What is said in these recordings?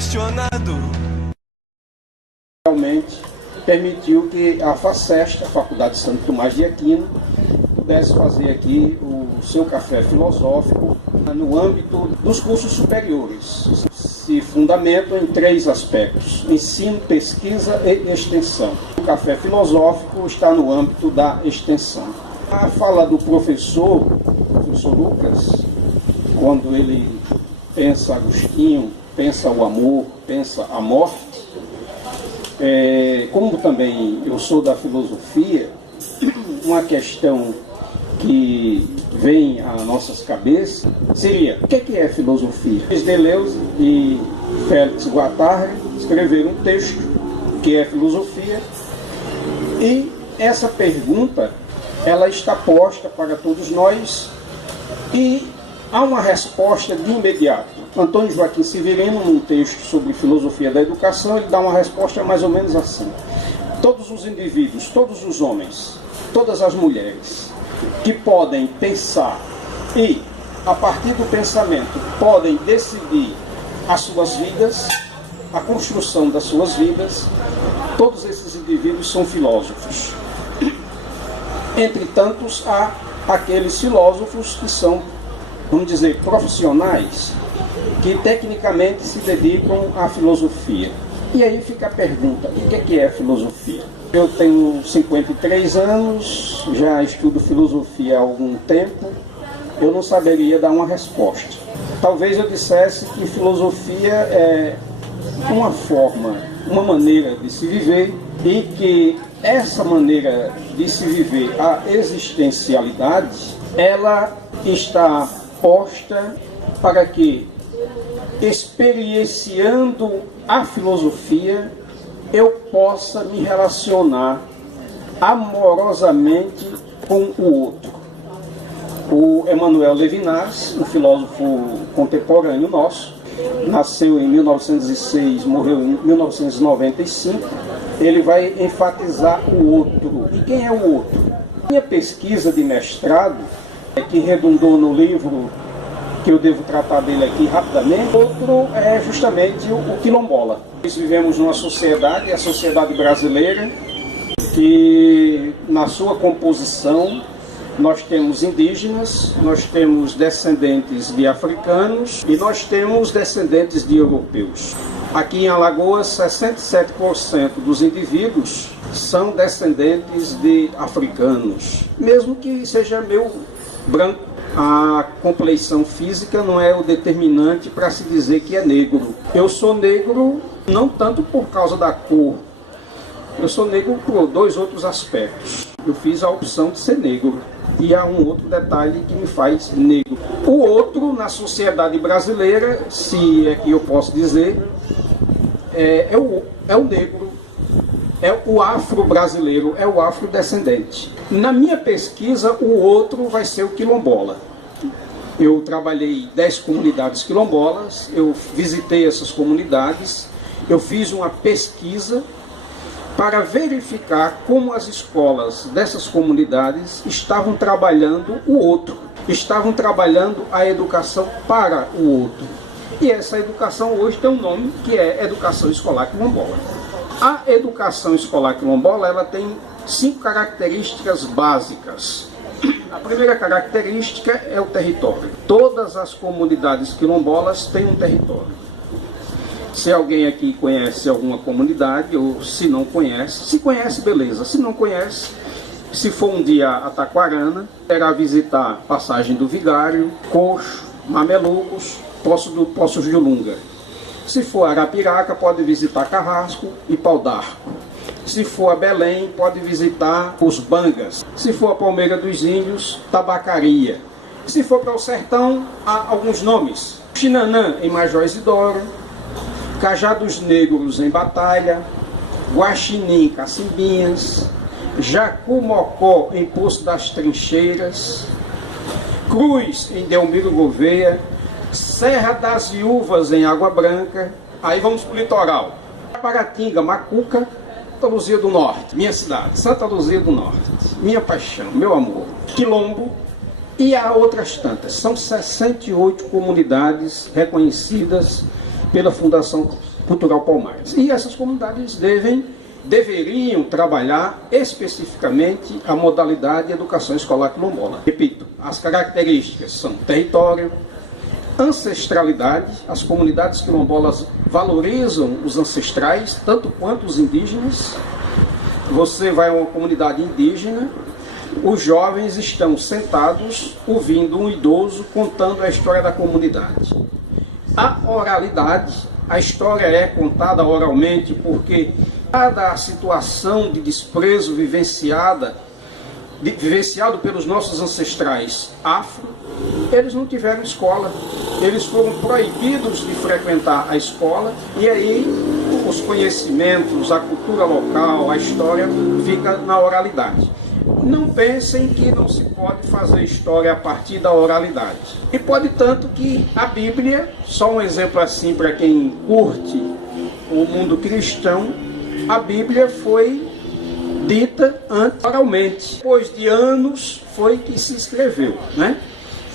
questionado. Realmente permitiu que a FACEST, a Faculdade Santo Tomás de Aquino, pudesse fazer aqui o seu café filosófico no âmbito dos cursos superiores. Se fundamentam em 3 aspectos: ensino, pesquisa e extensão. O café filosófico está no âmbito da extensão. A fala do professor Lucas, quando ele pensa Agostinho, pensa o amor, pensa a morte, como também eu sou da filosofia, uma questão que vem às nossas cabeças seria: o que é filosofia? Deleuze e Félix Guattari escreveram um texto que é filosofia, e essa pergunta ela está posta para todos nós e há uma resposta de imediato. Antônio Joaquim Severino, num texto sobre filosofia da educação, ele dá uma resposta mais ou menos assim: todos os indivíduos, todos os homens, todas as mulheres que podem pensar e, a partir do pensamento, podem decidir as suas vidas, a construção das suas vidas, todos esses indivíduos são filósofos. Entre tantos, há aqueles filósofos que são, vamos dizer, profissionais, que tecnicamente se dedicam à filosofia. E aí fica a pergunta: o que é filosofia? Eu tenho 53 anos, já estudo filosofia há algum tempo, eu não saberia dar uma resposta. Talvez eu dissesse que filosofia é uma forma, uma maneira de se viver, e que essa maneira de se viver, a existencialidade, ela está posta para que, experienciando a filosofia, eu possa me relacionar amorosamente com o outro. O Emmanuel Levinas, um filósofo contemporâneo nosso, nasceu em 1906, morreu em 1995, ele vai enfatizar o outro. E quem é o outro? Minha pesquisa de mestrado, que redundou no livro, que eu devo tratar dele aqui rapidamente, outro é justamente o quilombola. Nós vivemos numa sociedade, a sociedade brasileira, que na sua composição nós temos indígenas, nós temos descendentes de africanos e nós temos descendentes de europeus. Aqui em Alagoas, 67% dos indivíduos são descendentes de africanos, mesmo que seja meu branco. A compleição física não é o determinante para se dizer que é negro. Eu sou negro não tanto por causa da cor, eu sou negro por 2 outros aspectos. Eu fiz a opção de ser negro, e há um outro detalhe que me faz negro. O outro, na sociedade brasileira, se é que eu posso dizer, é o negro, é o afro-brasileiro, é o afrodescendente. Na minha pesquisa, o outro vai ser o quilombola. Eu trabalhei 10 comunidades quilombolas, eu visitei essas comunidades, eu fiz uma pesquisa para verificar como as escolas dessas comunidades estavam trabalhando o outro, estavam trabalhando a educação para o outro. E essa educação hoje tem um nome, que é Educação Escolar Quilombola. A educação escolar quilombola, ela tem 5 características básicas. A primeira característica é o território. Todas as comunidades quilombolas têm um território. Se alguém aqui conhece alguma comunidade, ou se não conhece, se conhece, beleza. Se não conhece, se for um dia a Taquarana, terá visitar Passagem do Vigário, Coxo, Mamelucos, Poços de Lunga. Se for Arapiraca, pode visitar Carrasco e Pau d'Arco. Se for a Belém, pode visitar os Bangas. Se for a Palmeira dos Índios, Tabacaria. Se for para o sertão, há alguns nomes: Xinanã, em Major Isidoro, Cajados Negros, em Batalha, Guaxinim, Cacimbinhas, Jacumocó, em Poço das Trincheiras, Cruz, em Delmiro Gouveia, Serra das Viúvas, em Água Branca. Aí vamos para o litoral: Paratinga, Macuca, Santa Luzia do Norte, minha cidade, Santa Luzia do Norte, minha paixão, meu amor, Quilombo, e há outras tantas. São 68 comunidades reconhecidas pela Fundação Cultural Palmares. E essas comunidades deveriam trabalhar especificamente a modalidade de educação escolar quilombola. Repito, as características são território, ancestralidade. As comunidades quilombolas valorizam os ancestrais, tanto quanto os indígenas. Você vai a uma comunidade indígena, os jovens estão sentados ouvindo um idoso contando a história da comunidade. A oralidade, a história é contada oralmente porque cada situação de desprezo vivenciado pelos nossos ancestrais afro, eles não tiveram escola, eles foram proibidos de frequentar a escola, e aí os conhecimentos, a cultura local, a história fica na oralidade. Não pensem que não se pode fazer história a partir da oralidade. E pode tanto que a Bíblia, só um exemplo assim para quem curte o mundo cristão, a Bíblia foi dita oralmente. Depois de anos foi que se escreveu, né?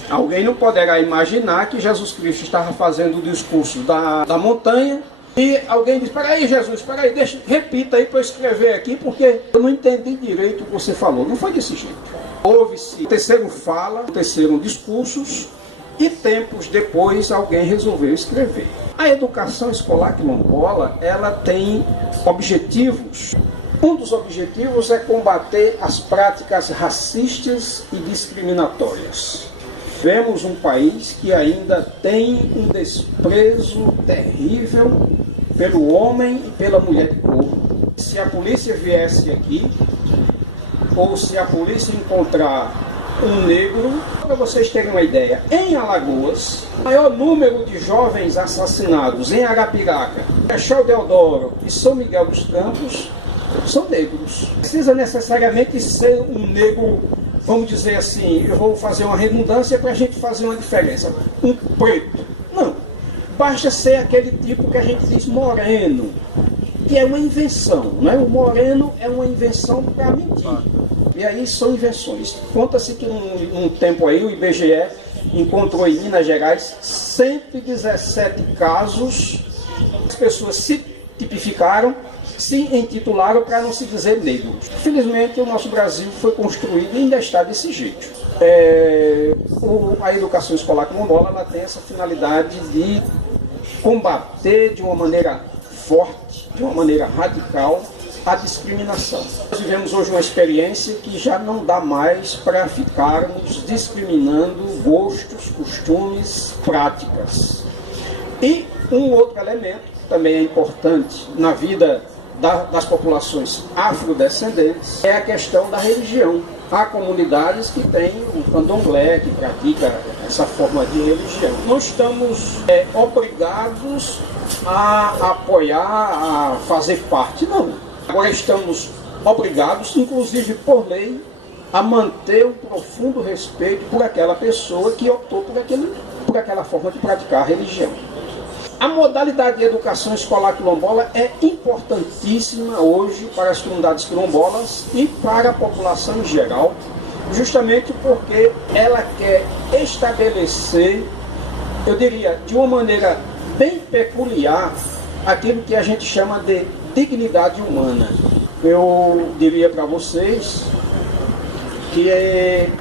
Alguém não poderá imaginar que Jesus Cristo estava fazendo o discurso da montanha e alguém diz: espera aí, Jesus, espera aí, repita aí para eu escrever aqui, porque eu não entendi direito o que você falou. Não foi desse jeito. Houve-se, teceram fala, teceram discursos, e tempos depois alguém resolveu escrever. A educação escolar quilombola, ela tem objetivos. Um dos objetivos é combater as práticas racistas e discriminatórias. Vemos um país que ainda tem um desprezo terrível pelo homem e pela mulher de cor. Se a polícia viesse aqui, ou se a polícia encontrar um negro, para vocês terem uma ideia, em Alagoas, o maior número de jovens assassinados em Arapiraca, Marechal Deodoro e São Miguel dos Campos são negros. Precisa necessariamente ser um negro, vamos dizer assim, eu vou fazer uma redundância para a gente fazer uma diferença, um preto. Não, basta ser aquele tipo que a gente diz moreno, que é uma invenção, né? O moreno é uma invenção para mentir. E aí são invenções. Conta-se que num tempo aí o IBGE encontrou em Minas Gerais 117 casos, as pessoas se tipificaram, se intitularam para não se dizer negros. Felizmente o nosso Brasil foi construído e ainda está desse jeito. A educação escolar quilombola, ela tem essa finalidade de combater de uma maneira forte, de uma maneira radical, a discriminação. Nós vivemos hoje uma experiência que já não dá mais para ficarmos discriminando gostos, costumes, práticas. E um outro elemento que também é importante na vida das populações afrodescendentes é a questão da religião. Há comunidades que têm o candomblé, que pratica essa forma de religião. Não estamos obrigados a apoiar, a fazer parte, não. Agora estamos obrigados, inclusive por lei, a manter um profundo respeito por aquela pessoa que optou por aquela forma de praticar a religião. A modalidade de educação escolar quilombola é importantíssima hoje para as comunidades quilombolas e para a população em geral, justamente porque ela quer estabelecer, eu diria, de uma maneira bem peculiar, aquilo que a gente chama de dignidade humana. Eu diria para vocês que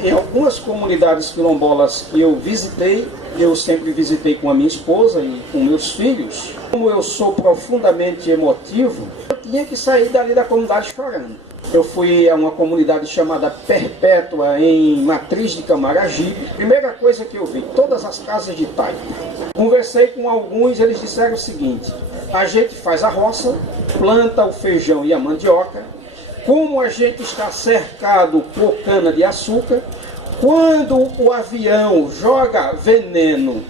em algumas comunidades quilombolas que eu visitei, eu sempre visitei com a minha esposa e com meus filhos, como eu sou profundamente emotivo, eu tinha que sair dali da comunidade chorando. Eu fui a uma comunidade chamada Perpétua, em Matriz de Camaragibe. Primeira coisa que eu vi, todas as casas de taipa. Conversei com alguns, eles disseram o seguinte: a gente faz a roça, planta o feijão e a mandioca, como a gente está cercado por cana-de-açúcar, quando o avião joga veneno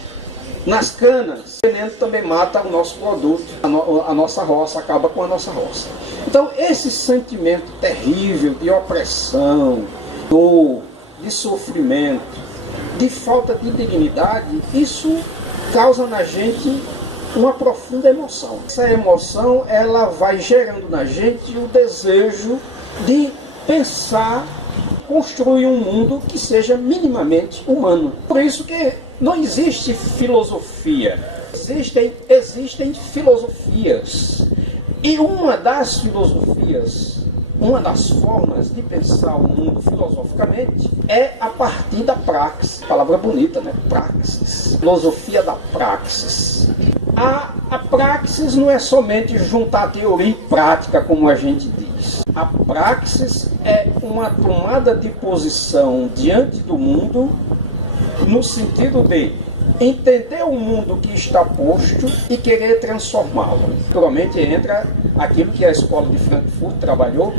nas canas, o veneno também mata o nosso produto, a nossa roça, acaba com a nossa roça. Então, esse sentimento terrível de opressão, dor, de sofrimento, de falta de dignidade, isso causa na gente uma profunda emoção. Essa emoção, ela vai gerando na gente o desejo de pensar, construir um mundo que seja minimamente humano. Por isso que não existe filosofia, Existem filosofias. E uma das filosofias, uma das formas de pensar o mundo filosoficamente é a partir da praxis. Palavra bonita, né? Praxis. Filosofia da praxis. A praxis não é somente juntar teoria e prática, como a gente diz. A praxis é uma tomada de posição diante do mundo no sentido de entender o mundo que está posto e querer transformá-lo. Naturalmente entra aquilo que a Escola de Frankfurt trabalhou,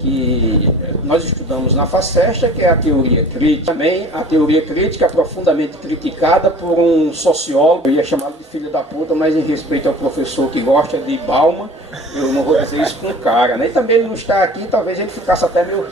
que nós estudamos na FACESTA, que é a teoria crítica. Também a teoria crítica profundamente criticada por um sociólogo, eu ia chamá-lo de filho da puta, mas em respeito ao professor que gosta de Bauman, eu não vou dizer isso com o cara, né? E também ele não está aqui, talvez ele ficasse até meio...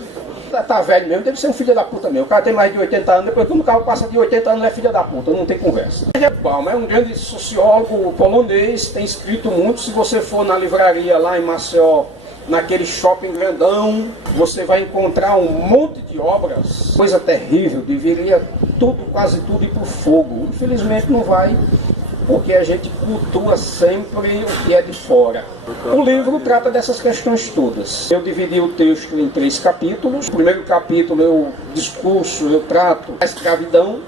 Tá velho mesmo, deve ser um filho da puta mesmo. O cara tem mais de 80 anos, depois que o carro passa de 80 anos é filho da puta, não tem conversa. Bauman é um grande sociólogo polonês, tem escrito muito. Se você for na livraria lá em Maceió, naquele shopping grandão, você vai encontrar um monte de obras, coisa terrível, deveria tudo, quase tudo ir pro fogo. Infelizmente não vai, porque a gente cultua sempre o que é de fora. O livro trata dessas questões todas. Eu dividi o texto em 3 capítulos. No primeiro capítulo, eu trato a escravidão.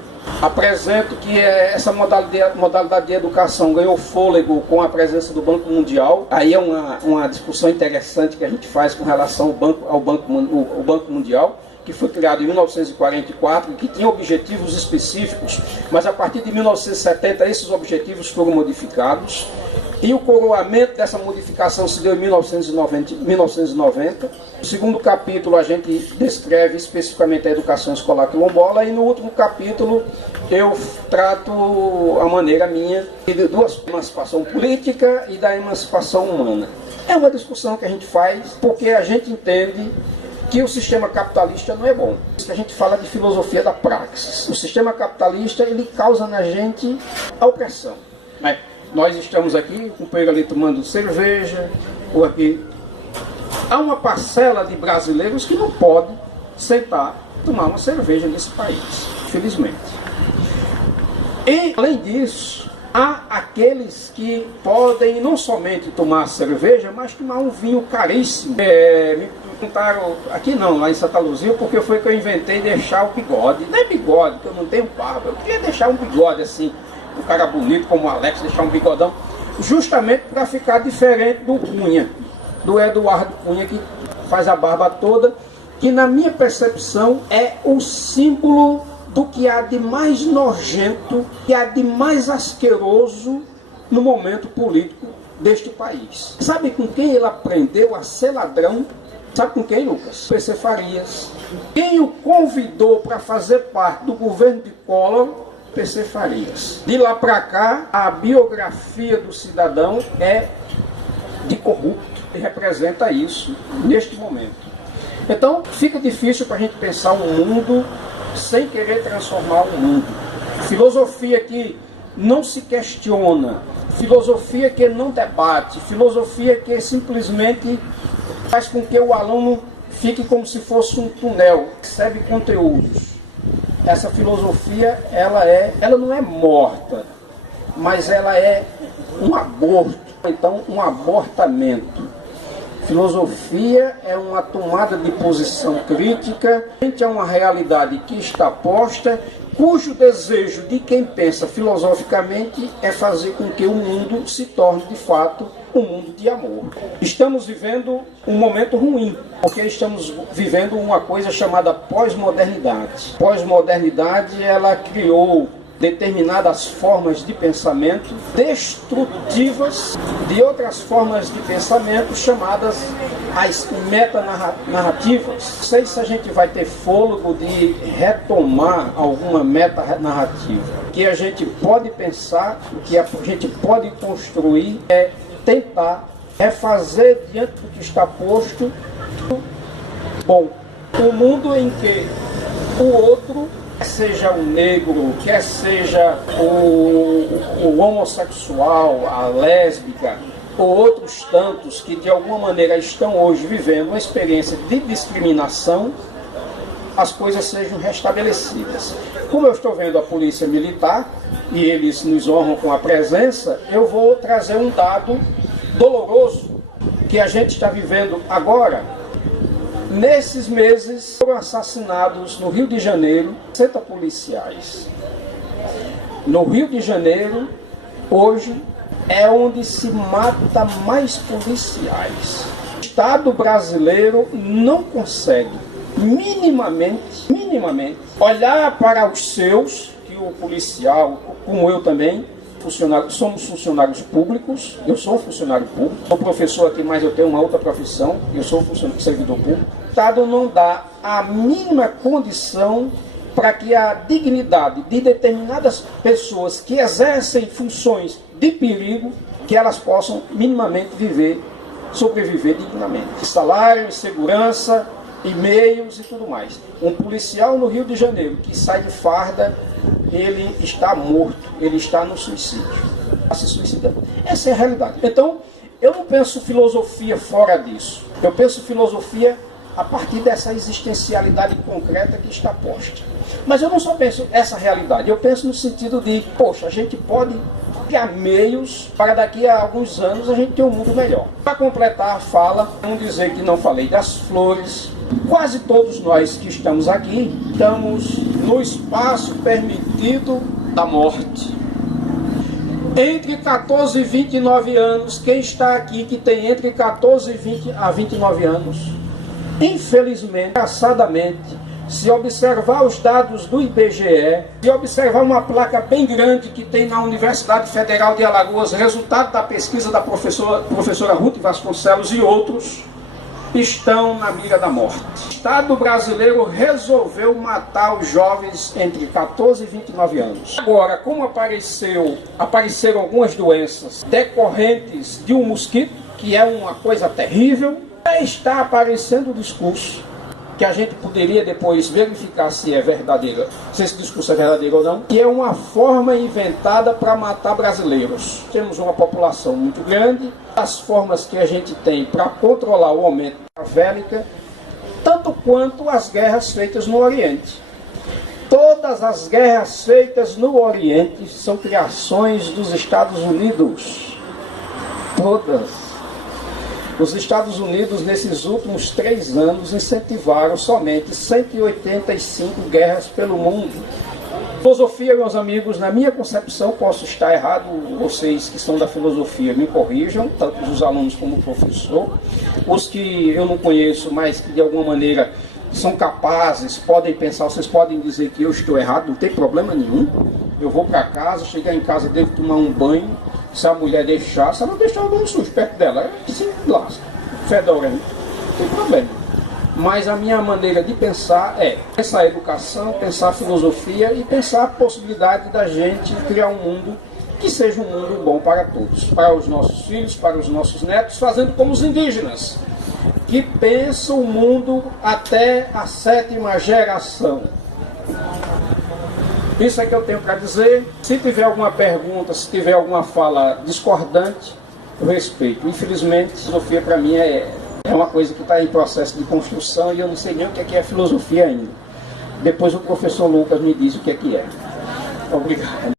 Apresento que essa modalidade de educação ganhou fôlego com a presença do Banco Mundial. Aí é uma discussão interessante que a gente faz com relação ao Banco Mundial, que foi criado em 1944, que tinha objetivos específicos, mas a partir de 1970 esses objetivos foram modificados. E o coroamento dessa modificação se deu em 1990. No segundo capítulo a gente descreve especificamente a educação escolar quilombola, e no último capítulo eu trato a maneira minha de duas: emancipação política e da emancipação humana. É uma discussão que a gente faz porque a gente entende que o sistema capitalista não é bom. A gente fala de filosofia da praxis. O sistema capitalista, ele causa na gente a opressão, né? Nós estamos aqui, o companheiro ali tomando cerveja, ou aqui. Há uma parcela de brasileiros que não pode sentar, tomar uma cerveja nesse país, infelizmente. E, além disso, há aqueles que podem não somente tomar cerveja, mas tomar um vinho caríssimo. Me perguntaram, aqui não, lá em Santa Luzia, porque foi que eu inventei deixar o bigode. Não é bigode, que eu não tenho barba, eu queria deixar um bigode assim, um cara bonito como o Alex, deixar um bigodão, justamente para ficar diferente do Cunha, do Eduardo Cunha, que faz a barba toda, que na minha percepção é o símbolo do que há de mais nojento, que há de mais asqueroso no momento político deste país. Sabe com quem ele aprendeu a ser ladrão? Sabe com quem, Lucas? PC Farias. Quem o convidou para fazer parte do governo de Collor? PC Farias. De lá para cá, a biografia do cidadão é de corrupto, e representa isso neste momento. Então, fica difícil para a gente pensar um mundo sem querer transformar o mundo. Filosofia que não se questiona, filosofia que não debate, filosofia que simplesmente faz com que o aluno fique como se fosse um túnel, recebe conteúdos. Essa filosofia, ela não é morta, mas ela é um aborto, então um abortamento. Filosofia é uma tomada de posição crítica frente a uma realidade que está posta, cujo desejo de quem pensa filosoficamente é fazer com que o mundo se torne de fato um mundo de amor. Estamos vivendo um momento ruim, porque estamos vivendo uma coisa chamada pós-modernidade. Pós-modernidade, ela criou determinadas formas de pensamento destrutivas de outras formas de pensamento chamadas as metanarrativas. Não sei se a gente vai ter fôlego de retomar alguma metanarrativa. O que a gente pode pensar, o que a gente pode construir é tentar refazer diante do que está posto. Bom, um mundo em que o outro, quer seja o negro, quer seja o homossexual, a lésbica, ou outros tantos que de alguma maneira estão hoje vivendo uma experiência de discriminação, as coisas sejam restabelecidas. Como eu estou vendo a polícia militar e eles nos honram com a presença, eu vou trazer um dado doloroso que a gente está vivendo agora. Nesses meses foram assassinados no Rio de Janeiro 60 policiais. No Rio de Janeiro, hoje, é onde se mata mais policiais. O Estado brasileiro não consegue minimamente, olhar para os seus, que o policial, como eu também, somos funcionários públicos, eu sou um funcionário público, sou professor aqui, mas eu tenho uma outra profissão, eu sou funcionário servidor público. O Estado não dá a mínima condição para que a dignidade de determinadas pessoas que exercem funções de perigo, que elas possam minimamente sobreviver dignamente. Salário, segurança, e-mails e tudo mais. Um policial no Rio de Janeiro que sai de farda, ele está morto, ele está no suicídio, está se suicidando. Essa é a realidade. Então, eu não penso filosofia fora disso. Eu penso filosofia a partir dessa existencialidade concreta que está posta. Mas eu não só penso essa realidade, eu penso no sentido de, poxa, a gente pode criar meios para daqui a alguns anos a gente ter um mundo melhor. Para completar a fala, vamos dizer que não falei das flores. Quase todos nós que estamos aqui, estamos no espaço permitido da morte. Entre 14 e 29 anos, quem está aqui que tem entre 14 e 20 a 29 anos, infelizmente, engraçadamente, se observar os dados do IBGE, se observar uma placa bem grande que tem na Universidade Federal de Alagoas, resultado da pesquisa da professora Ruth Vasconcelos e outros, estão na mira da morte. O Estado brasileiro resolveu matar os jovens entre 14 e 29 anos. Agora, como apareceram algumas doenças decorrentes de um mosquito, que é uma coisa terrível, está aparecendo o discurso que a gente poderia depois verificar se é verdadeiro, se esse discurso é verdadeiro ou não, que é uma forma inventada para matar brasileiros. Temos uma população muito grande, as formas que a gente tem para controlar o aumento da bélica, tanto quanto as guerras feitas no Oriente. Todas as guerras feitas no Oriente são criações dos Estados Unidos. Todas. Os Estados Unidos, nesses últimos 3 anos, incentivaram somente 185 guerras pelo mundo. Filosofia, meus amigos, na minha concepção, posso estar errado, vocês que são da filosofia me corrijam, tanto os alunos como o professor. Os que eu não conheço, mas que de alguma maneira são capazes, podem pensar, vocês podem dizer que eu estou errado, não tem problema nenhum. Eu vou para casa, chegar em casa, devo tomar um banho. Se a mulher deixar, se ela não deixar, eu dou um susto perto dela. Se lasca, fedora, não tem problema. Mas a minha maneira de pensar é pensar a educação, pensar a filosofia e pensar a possibilidade da gente criar um mundo que seja um mundo bom para todos. Para os nossos filhos, para os nossos netos, fazendo como os indígenas, que pensam o mundo até a 7ª geração. Isso é que eu tenho para dizer. Se tiver alguma pergunta, se tiver alguma fala discordante, eu respeito. Infelizmente, filosofia para mim é uma coisa que está em processo de construção e eu não sei nem o que é filosofia ainda. Depois o professor Lucas me diz o que é. Obrigado.